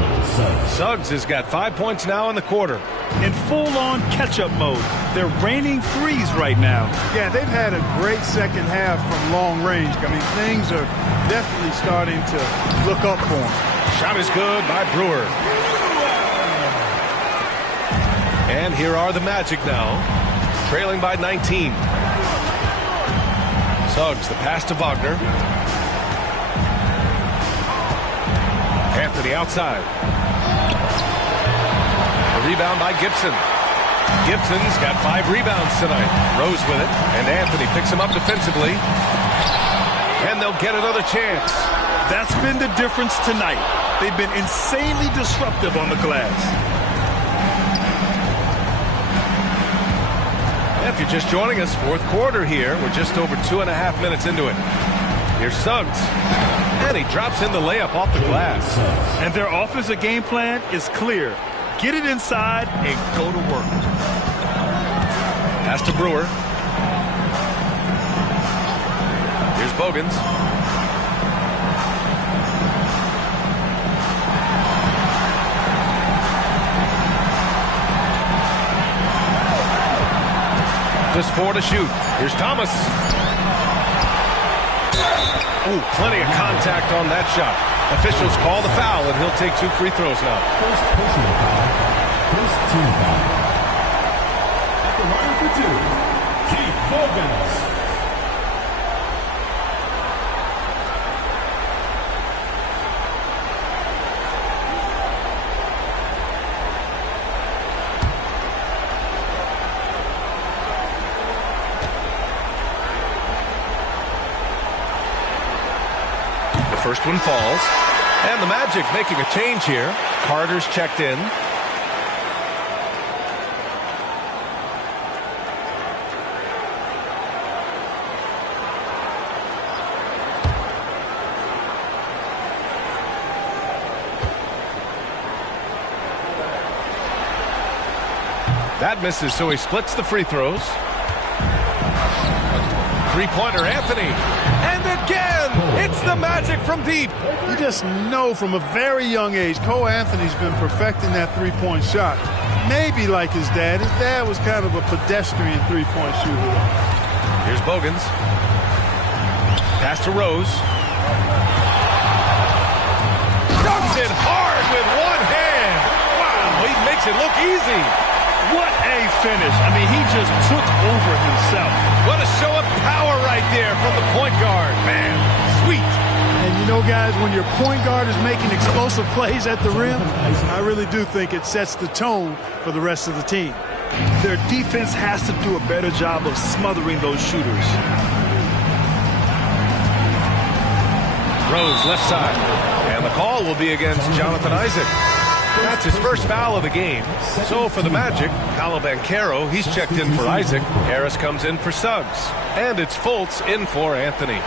Suggs has got 5 points now in the quarter. In full-on catch-up mode. They're raining threes right now. Yeah, they've had a great second half from long range. I mean, things are definitely starting to look up for them. Shot is good by Brewer. And here are the Magic now, trailing by 19. Suggs, the pass to Wagner. Anthony outside. The rebound by Gibson. Gibson's got 5 rebounds tonight. Rose with it, and Anthony picks him up defensively. And they'll get another chance. That's been the difference tonight. They've been insanely disruptive on the glass. If you're just joining us, fourth quarter here. We're just over 2.5 minutes into it. Here's Suggs. And he drops in the layup off the glass. And their offensive game plan is clear. Get it inside and go to work. Pass to Brewer. Here's Bogans. Just 4 to shoot. Here's Thomas. Ooh, plenty of contact on that shot. Officials call the foul, and he'll take 2 free throws now. First personal foul. First team foul. At the line for 2, Keith Bogans. First one falls. And the Magic making a change here. Carter's checked in. That misses, so he splits the free throws. Three-pointer, Anthony. And again, it's the Magic from deep. You just know from a very young age, Cole Anthony's been perfecting that three-point shot. Maybe like his dad. His dad was kind of a pedestrian three-point shooter. Here's Bogans. Pass to Rose. Dunks it hard with one hand. Wow, he makes it look easy. What a finish. I mean, he just took over himself. What a show of power right there from the point guard. Man, sweet. And you know, guys, when your point guard is making explosive plays at the rim, I really do think it sets the tone for the rest of the team. Their defense has to do a better job of smothering those shooters. Rose left side. And the call will be against Jonathan Isaac. That's his first foul of the game. So for the Magic, Paolo Banchero, he's checked in for Isaac. Harris comes in for Suggs. And it's Fultz in for Anthony.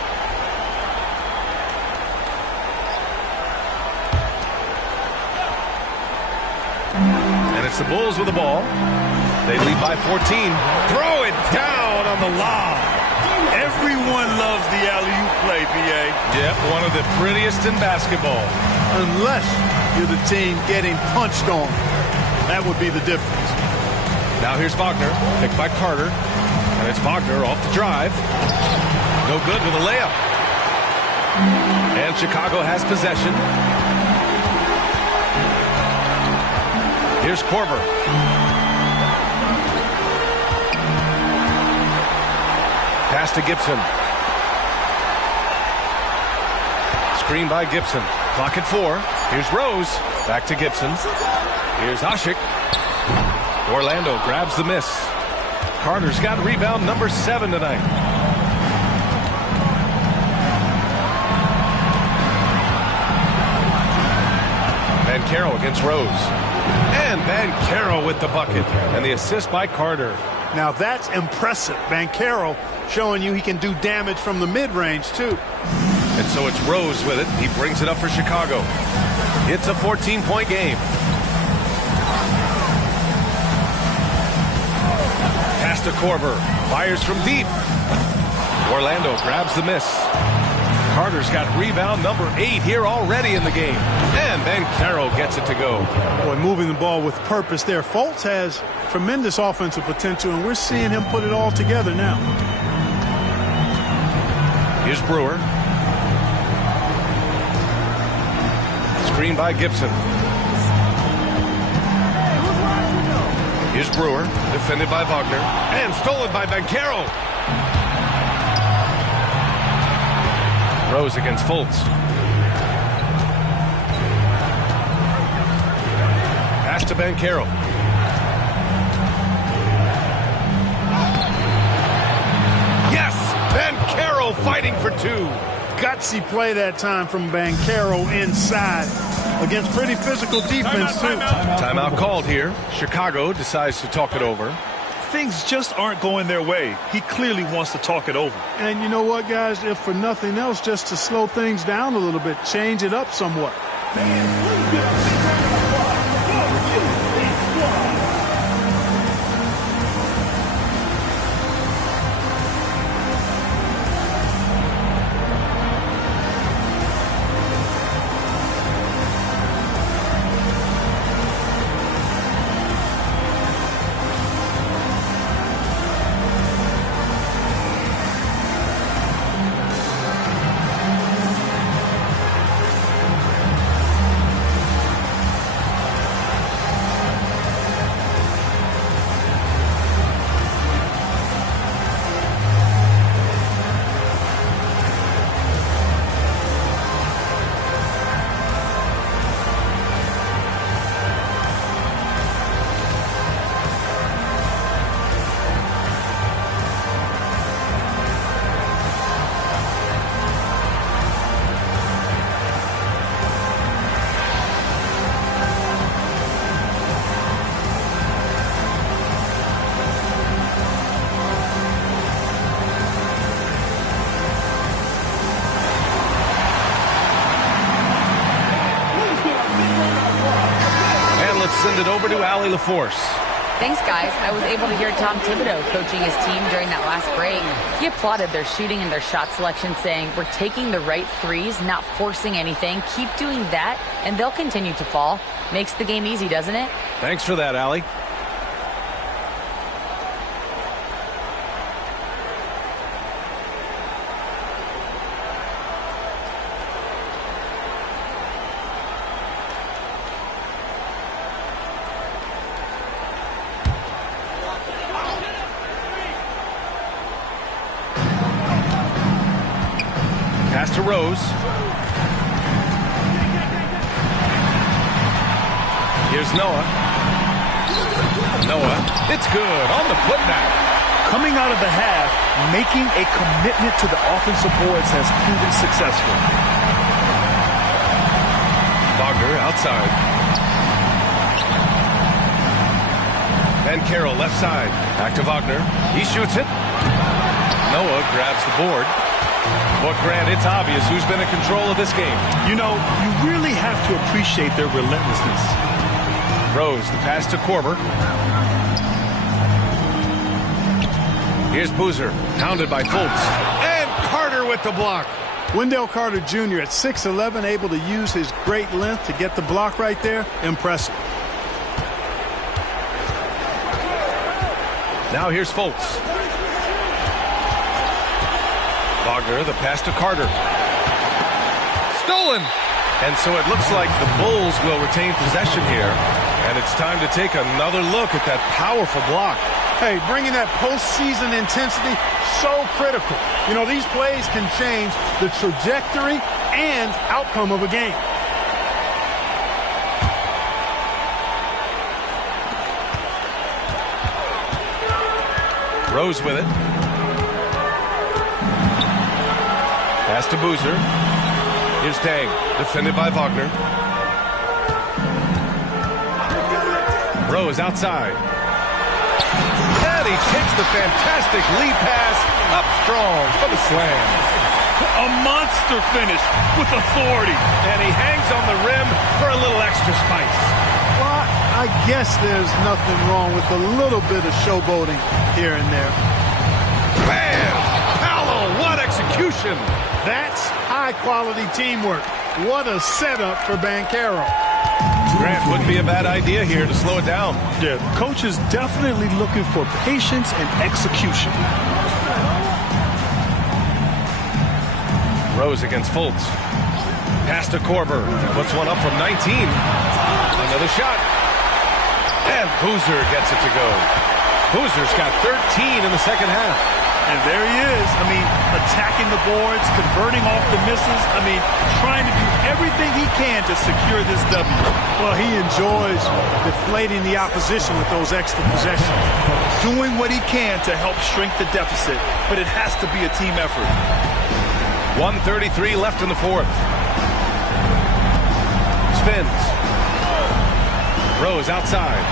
And it's the Bulls with the ball. They lead by 14. Throw it down on the lob. Everyone loves the alley-oop play, B.A. Yep, one of the prettiest in basketball. Unless you're the team getting punched on. That would be the difference. Now here's Wagner, picked by Carter. And it's Wagner off the drive. No good with a layup. And Chicago has possession. Here's Korver. Pass to Gibson. Screen by Gibson. Clock at 4. Here's Rose. Back to Gibson. Here's Ashik. Orlando grabs the miss. Carter's got rebound number 7 tonight. Banchero against Rose. And Banchero with the bucket. And the assist by Carter. Now that's impressive. Banchero showing you he can do damage from the mid-range, too. And so it's Rose with it. He brings it up for Chicago. It's a 14-point game. Pass to Korver. Fires from deep. Orlando grabs the miss. Carter's got rebound number 8 here already in the game. And Banchero gets it to go. Boy, moving the ball with purpose there. Fultz has tremendous offensive potential, and we're seeing him put it all together now. Here's Brewer. Screen by Gibson. Here's Brewer, defended by Wagner, and stolen by Banchero. Rose against Fultz. Pass to Banchero. Yes! Banchero fighting for 2. Gutsy play that time from Banchero inside against pretty physical defense, too. Timeout called here. Chicago decides to talk it over. Things just aren't going their way. He clearly wants to talk it over. And you know what, guys? If for nothing else, just to slow things down a little bit, change it up somewhat. Send it over to Allie LaForce. Thanks, guys. I was able to hear Tom Thibodeau coaching his team during that last break. He applauded their shooting and their shot selection, saying, "We're taking the right threes, not forcing anything. Keep doing that, and they'll continue to fall." Makes the game easy, doesn't it? Thanks for that, Allie. Pass to Rose. Here's Noah. Noah, it's good on the putback. Coming out of the half, making a commitment to the offensive boards has proven successful. Wagner outside. Banchero left side. Back to Wagner. He shoots it. Noah grabs the board. But, Grant, it's obvious who's been in control of this game. You know, you really have to appreciate their relentlessness. Rose, the pass to Korver. Here's Boozer, pounded by Fultz. And Carter with the block. Wendell Carter Jr. at 6'11", able to use his great length to get the block right there. Impressive. Now here's Fultz. Wagner, the pass to Carter. Stolen! And so it looks like the Bulls will retain possession here. And it's time to take another look at that powerful block. Hey, bringing that postseason intensity, so critical. You know, these plays can change the trajectory and outcome of a game. Rose with it. Pass to Boozer. Here's Tang, defended by Wagner. Rose outside. And he takes the fantastic lead pass up strong for the slam. A monster finish with authority. And he hangs on the rim for a little extra spice. Well, I guess there's nothing wrong with a little bit of showboating here and there. Bam! Paolo, what execution! That's high high-quality teamwork. What a setup for Banchero. Grant, wouldn't be a bad idea here to slow it down. Yeah, the coach is definitely looking for patience and execution. Rose against Fultz. Pass to Korver. Puts one up from 19. Another shot. And Boozer gets it to go. Boozer's got 13 in the second half. And there he is. I mean, attacking the boards, converting off the misses. I mean, trying to do everything he can to secure this W. Well, he enjoys deflating the opposition with those extra possessions. Doing what he can to help shrink the deficit, but it has to be a team effort. 1:33 left in the fourth. Spins. Rose outside.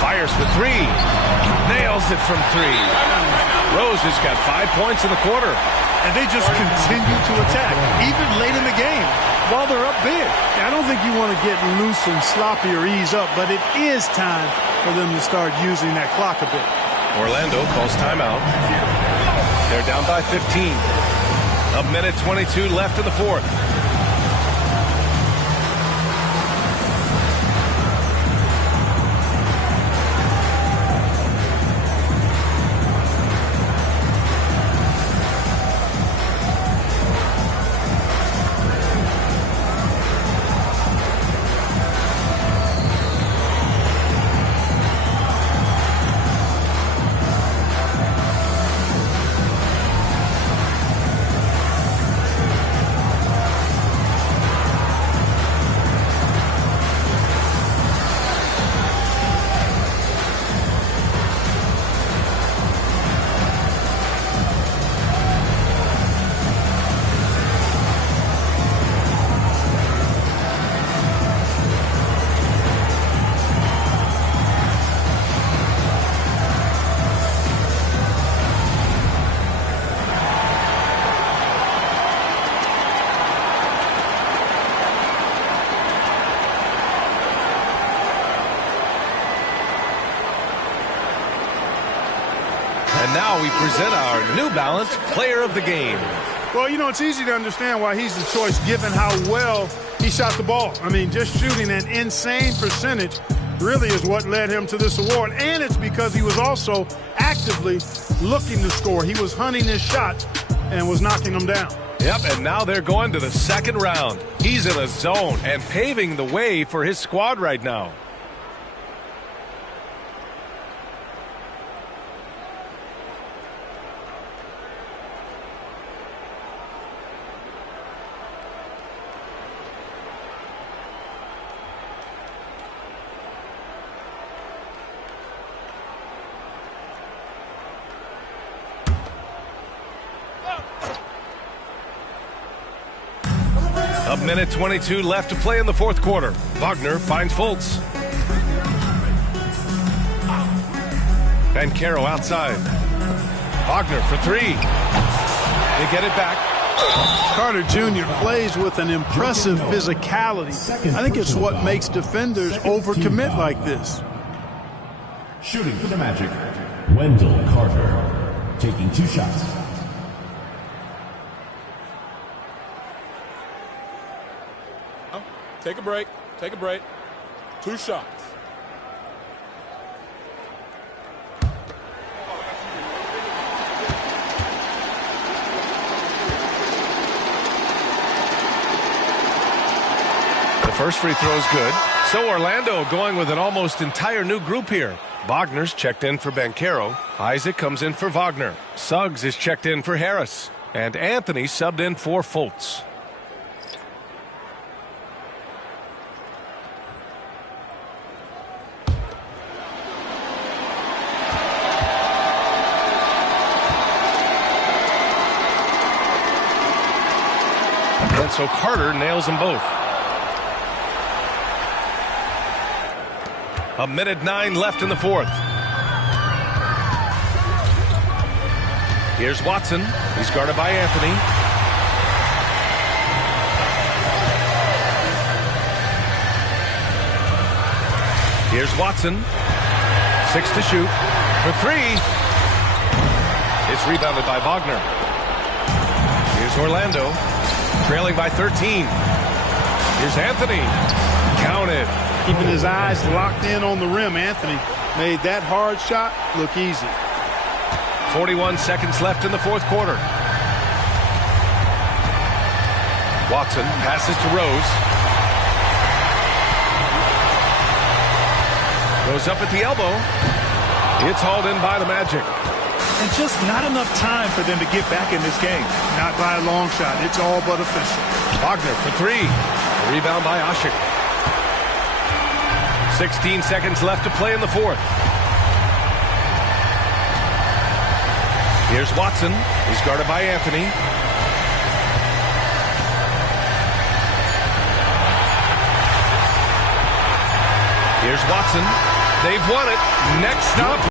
Fires for three. Nails it from three. Rose has got 5 points in the quarter. And they just continue to attack, even late in the game, while they're up big. I don't think you want to get loose and sloppy or ease up, but it is time for them to start using that clock a bit. Orlando calls timeout. They're down by 15. A minute 22 left in the fourth. And now we present our New Balance Player of the Game. Well, you know, it's easy to understand why he's the choice given how well he shot the ball. I mean, just shooting an insane percentage really is what led him to this award. And it's because he was also actively looking to score. He was hunting his shots and was knocking them down. Yep, and now they're going to the second round. He's in a zone and paving the way for his squad right now. A minute 22 left to play in the fourth quarter. Wagner finds Fultz. Banchero outside. Wagner for three. They get it back. Carter Jr. plays with an impressive physicality. I think it's what makes defenders overcommit like this. Shooting for the Magic, Wendell Carter, taking 2 shots. Take a break. Take a break. 2 shots. The first free throw is good. So Orlando going with an almost entire new group here. Wagner's checked in for Banchero. Isaac comes in for Wagner. Suggs is checked in for Harris. And Anthony subbed in for Fultz. And so Carter nails them both. A minute 9 left in the fourth. Here's Watson. He's guarded by Anthony. Here's Watson. 6 to shoot. For 3. It's rebounded by Wagner. Here's Orlando. trailing by 13. Here's Anthony. Counted. Keeping his eyes locked in on the rim, Anthony made that hard shot look easy. 41 seconds left in the fourth quarter. Watson passes to Rose. Goes up at the elbow. It's hauled in by the Magic. And just not enough time for them to get back in this game. Not by a long shot. It's all but official. Wagner for three. Rebound by Asik. 16 seconds left to play in the fourth. Here's Watson. He's guarded by Anthony. Here's Watson. They've won it. Next stop.